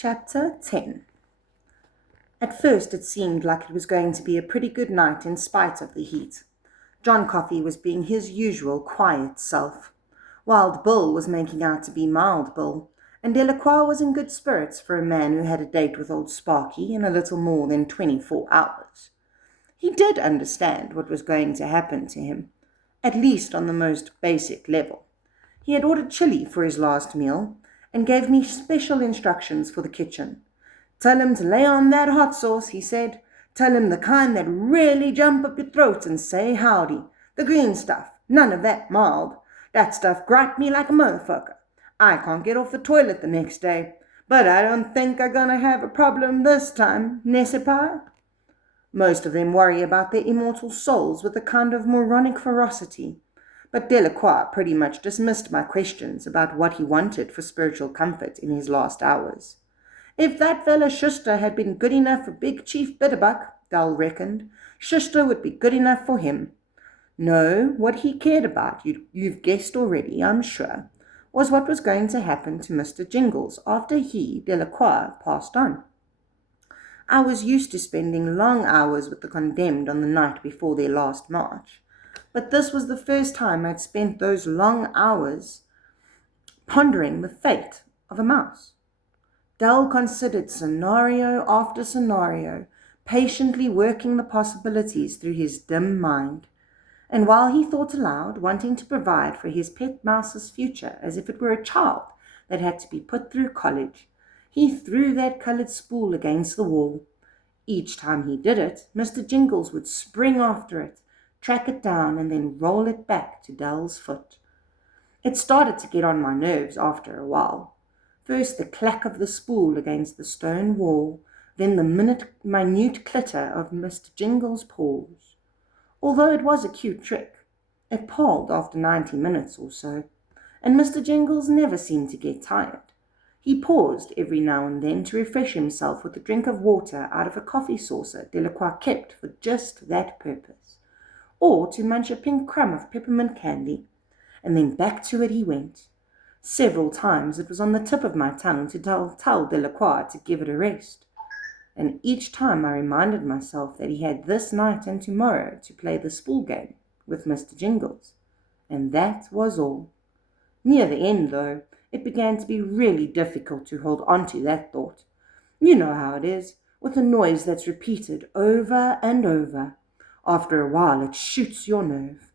Chapter 10. At first it seemed like it was going to be a pretty good night in spite of the heat. John Coffey was being his usual quiet self. Wild Bill was making out to be Mild Bill, and Delacroix was in good spirits for a man who had a date with old Sparky in a little more than 24 hours. He did understand what was going to happen to him, at least on the most basic level. He had ordered chili for his last meal, and gave me special instructions for the kitchen. "Tell him to lay on that hot sauce," he said. "Tell him the kind that really jump up your throat and say howdy. The green stuff, none of that mild. That stuff griped me like a motherfucker. I can't get off the toilet the next day, but I don't think I'm gonna have a problem this time, n'est-ce pas?" Most of them worry about their immortal souls with a kind of moronic ferocity, but Delacroix pretty much dismissed my questions about what he wanted for spiritual comfort in his last hours. If that fella Schuster had been good enough for Big Chief Bitterbuck, Dull reckoned, Schuster would be good enough for him. No, what he cared about, you've guessed already, I'm sure, was what was going to happen to Mr. Jingles after he, Delacroix, passed on. I was used to spending long hours with the condemned on the night before their last march, but this was the first time I'd spent those long hours pondering the fate of a mouse. Dell considered scenario after scenario, patiently working the possibilities through his dim mind. And while he thought aloud, wanting to provide for his pet mouse's future as if it were a child that had to be put through college, he threw that colored spool against the wall. Each time he did it, Mr. Jingles would spring after it, track it down, and then roll it back to Dell's foot. It started to get on my nerves after a while. First the clack of the spool against the stone wall, then the minute clitter of Mr. Jingles' paws. Although it was a cute trick, it palled after 90 minutes or so, and Mr. Jingles never seemed to get tired. He paused every now and then to refresh himself with a drink of water out of a coffee saucer Delacroix kept for just that purpose, or to munch a pink crumb of peppermint candy, and then back to it he went. Several times it was on the tip of my tongue to tell Delacroix to give it a rest, and each time I reminded myself that he had this night and tomorrow to play the spool game with Mr. Jingles, and that was all. Near the end, though, it began to be really difficult to hold on to that thought. You know how it is, with a noise that's repeated over and over. After a while it shoots your nerve.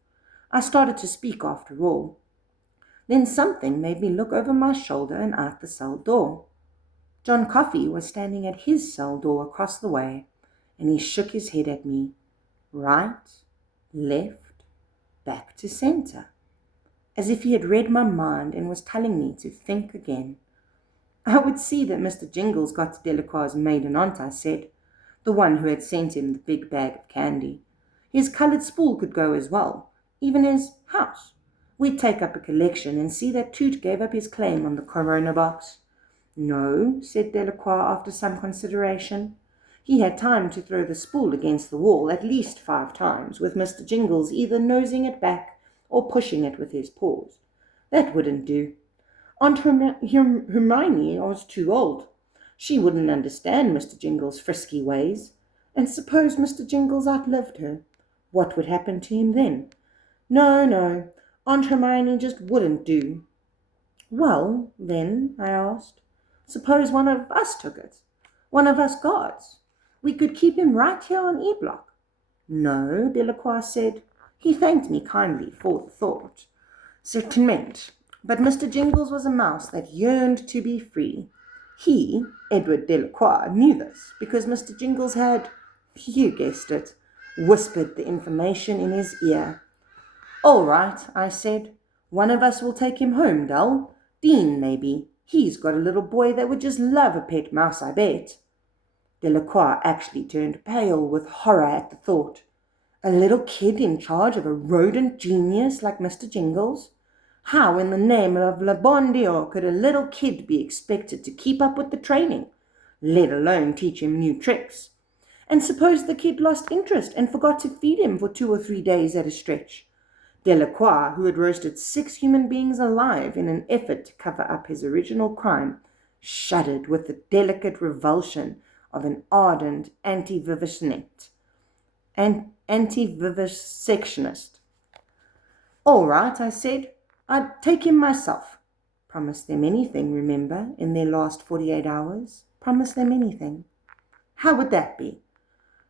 I started to speak after all. Then something made me look over my shoulder and out the cell door. John Coffey was standing at his cell door across the way, and he shook his head at me. Right, left, back to center, as if he had read my mind and was telling me to think again. I would see that Mr. Jingles got to Delacroix's maiden aunt, I said, the one who had sent him the big bag of candy. His coloured spool could go as well, even his house. We'd take up a collection and see that Toot gave up his claim on the Corona box. No, said Delacroix after some consideration. He had time to throw the spool against the wall at least 5 times, with Mr. Jingles either nosing it back or pushing it with his paws. That wouldn't do. Aunt Hermione was too old. She wouldn't understand Mr. Jingles' frisky ways. And suppose Mr. Jingles outlived her, what would happen to him then? No, Aunt Hermione just wouldn't do. Well, then, I asked, suppose one of us took it, one of us guards. We could keep him right here on E-Block. No, Delacroix said. He thanked me kindly for the thought. Certainement, but Mr. Jingles was a mouse that yearned to be free. He, Edward Delacroix, knew this, because Mr. Jingles had, you guessed it, whispered the information in his ear. All right, I said. One of us will take him home, Dull. Dean, maybe. He's got a little boy that would just love a pet mouse, I bet. Delacroix actually turned pale with horror at the thought. A little kid in charge of a rodent genius like Mr. Jingles? How in the name of le bon Dieu could a little kid be expected to keep up with the training, let alone teach him new tricks? And suppose the kid lost interest and forgot to feed him for 2 or 3 days at a stretch? Delacroix, who had roasted 6 human beings alive in an effort to cover up his original crime, shuddered with the delicate revulsion of an ardent anti-vivisectionist. All right, I said. I'd take him myself. Promise them anything, remember, in their last 48 hours. Promise them anything. How would that be?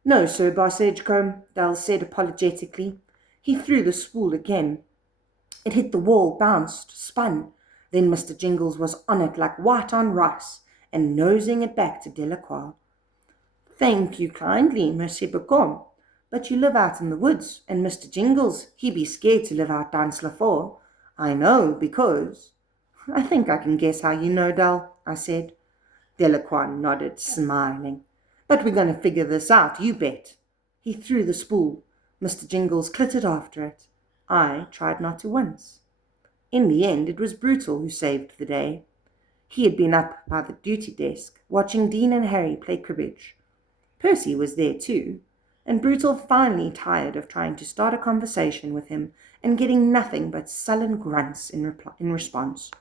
No, Sir Boss Edgecombe, Dale said apologetically. He threw the spool again. It hit the wall, bounced, spun. Then Mr. Jingles was on it like white on rice, and nosing it back to Delacroix. Thank you kindly, Monsieur Becombe, but you live out in the woods, and Mr. Jingles, he be scared to live out down Slafort. I know, because... I think I can guess how you know, Dal, I said. Delacroix nodded, smiling. But we're going to figure this out, you bet. He threw the spool. Mr. Jingles clittered after it. I tried not to wince. In the end, it was Brutal who saved the day. He had been up by the duty desk, watching Dean and Harry play cribbage. Percy was there too, and Brutal finally tired of trying to start a conversation with him and getting nothing but sullen grunts in response.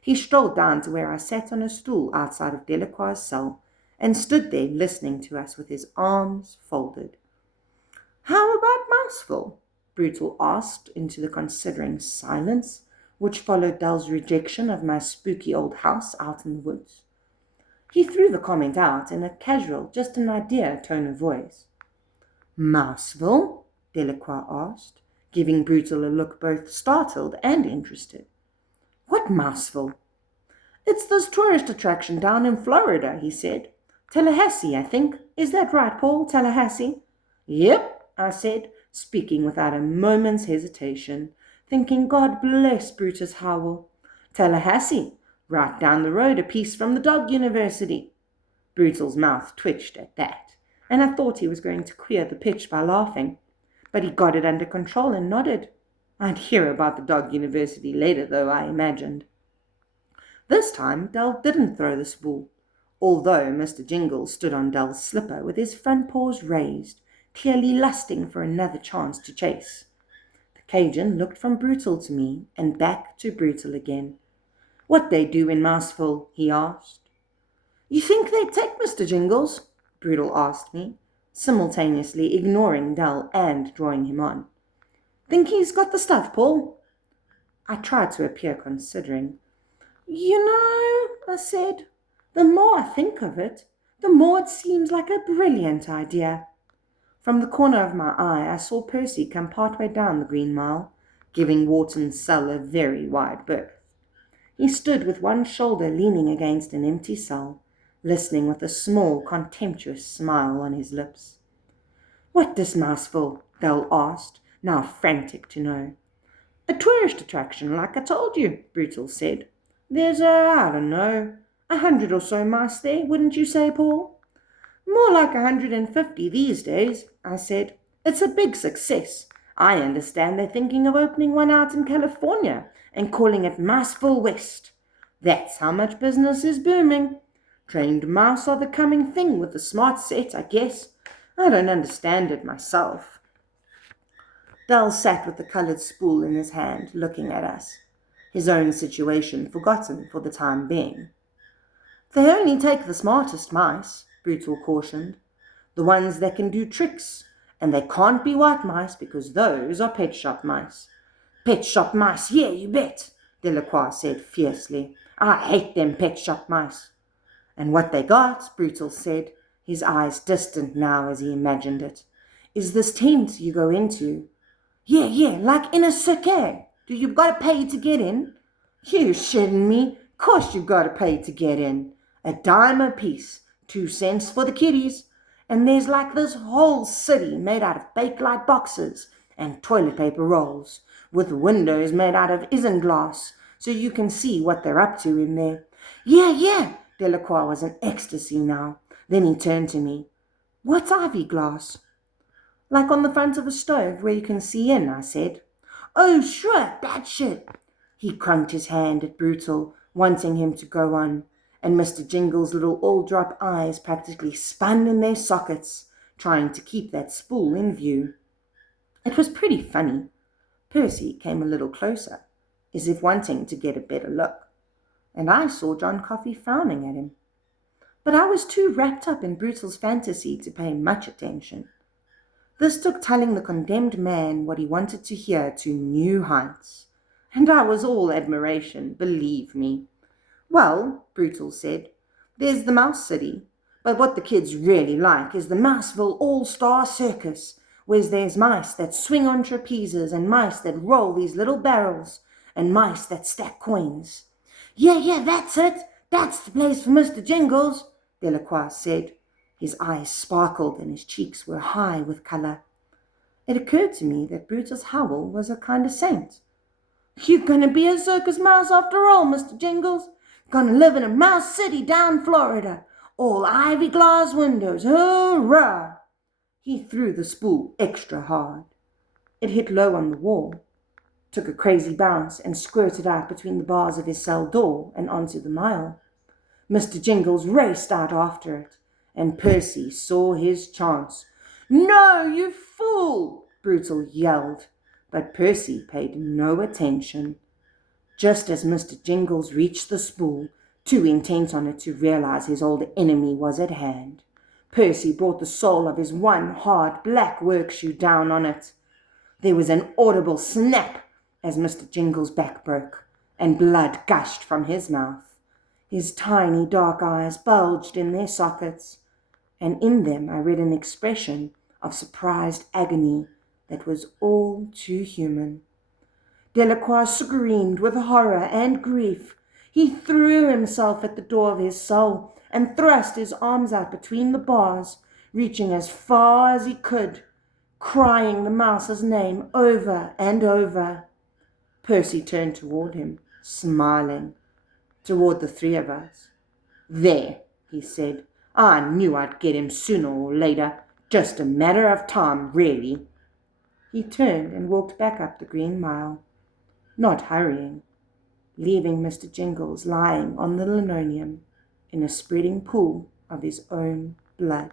He strolled down to where I sat on a stool outside of Delacroix's cell and stood there listening to us with his arms folded. How about Mouseville? Brutal asked into the considering silence which followed Dell's rejection of my spooky old house out in the woods. He threw the comment out in a casual, just an idea tone of voice. Mouseville? Delacroix asked, giving Brutal a look both startled and interested. What Mouseville? It's this tourist attraction down in Florida, he said. Tallahassee, I think. Is that right, Paul? Tallahassee? Yep, I said, speaking without a moment's hesitation, thinking God bless Brutus Howell. Tallahassee, right down the road a piece from the Dog University. Brutal's mouth twitched at that, and I thought he was going to queer the pitch by laughing, but he got it under control and nodded. I'd hear about the Dog University later, though, I imagined. This time Dell didn't throw the spool, although Mr. Jingles stood on Dell's slipper with his front paws raised, clearly lusting for another chance to chase. The Cajun looked from Brutal to me and back to Brutal again. What they do in Mouseville? He asked. You think they'd take Mr. Jingles? Brutal asked me, simultaneously ignoring Dell and drawing him on. Think he's got the stuff, Paul? I tried to appear considering. You know, I said, the more I think of it, the more it seems like a brilliant idea. From the corner of my eye, I saw Percy come partway down the Green Mile, giving Wharton's cell a very wide berth. He stood with one shoulder leaning against an empty cell, listening with a small, contemptuous smile on his lips. What does Mouseville? Dell asked, now frantic to know. A tourist attraction, like I told you, Brutal said. There's I don't know, 100 or so mice there, wouldn't you say, Paul? More like 150 these days, I said. It's a big success. I understand they're thinking of opening one out in California and calling it Mouseville West. That's how much business is booming. Trained mouse are the coming thing with the smart set, I guess. I don't understand it myself. Dell sat with the coloured spool in his hand, looking at us, his own situation forgotten for the time being. They only take the smartest mice, Brutal cautioned, the ones that can do tricks, and they can't be white mice because those are pet shop mice. Pet shop mice, yeah, you bet, Delacroix said fiercely. I hate them pet shop mice. And what they got, Brutal said, his eyes distant now as he imagined it, is this tent you go into. Yeah, like in a circuit. Do you got to pay to get in? You shitting me? Course you got to pay to get in. A dime a piece, 2 cents for the kiddies. And there's like this whole city made out of Bakelite boxes and toilet paper rolls, with windows made out of isinglass, so you can see what they're up to in there. Yeah, Delacroix was in ecstasy now. Then he turned to me. What's ivy glass? Like on the front of a stove where you can see in, I said. Oh, sure, that shit. He crunked his hand at Brutal, wanting him to go on, and Mr. Jingle's little all-drop eyes practically spun in their sockets, trying to keep that spool in view. It was pretty funny. Percy came a little closer, as if wanting to get a better look. and I saw John Coffey frowning at him. But I was too wrapped up in Brutal's fantasy to pay much attention. This took telling the condemned man what he wanted to hear to new heights, and I was all admiration, believe me. Well, Brutal said, there's the Mouse City, but what the kids really like is the Mouseville All-Star Circus, where there's mice that swing on trapezes and mice that roll these little barrels and mice that stack coins. Yeah, that's it. That's the place for Mr. Jingles, Delacroix said. His eyes sparkled and his cheeks were high with colour. It occurred to me that Brutus Howell was a kind of saint. "You're going to be a circus mouse after all, Mr. Jingles. Going to live in a mouse city down Florida. All ivy glass windows. Hurrah!" He threw the spool extra hard. It hit low on the wall, took a crazy bounce, and squirted out between the bars of his cell door and onto the mile. Mr. Jingles raced out after it, and Percy saw his chance. "No, you fool!" Brutal yelled, but Percy paid no attention. Just as Mr. Jingles reached the spool, too intent on it to realize his old enemy was at hand, Percy brought the sole of his one hard black workshoe down on it. There was an audible snap as Mr. Jingles' back broke, and blood gushed from his mouth. His tiny dark eyes bulged in their sockets, and in them I read an expression of surprised agony that was all too human. Delacroix screamed with horror and grief. He threw himself at the door of his cell and thrust his arms out between the bars, reaching as far as he could, crying the mouse's name over and over. Percy turned toward him, smiling, toward the three of us. "There," he said, "I knew I'd get him sooner or later. Just a matter of time, really." He turned and walked back up the Green Mile, not hurrying, leaving Mr. Jingles lying on the linoleum in a spreading pool of his own blood.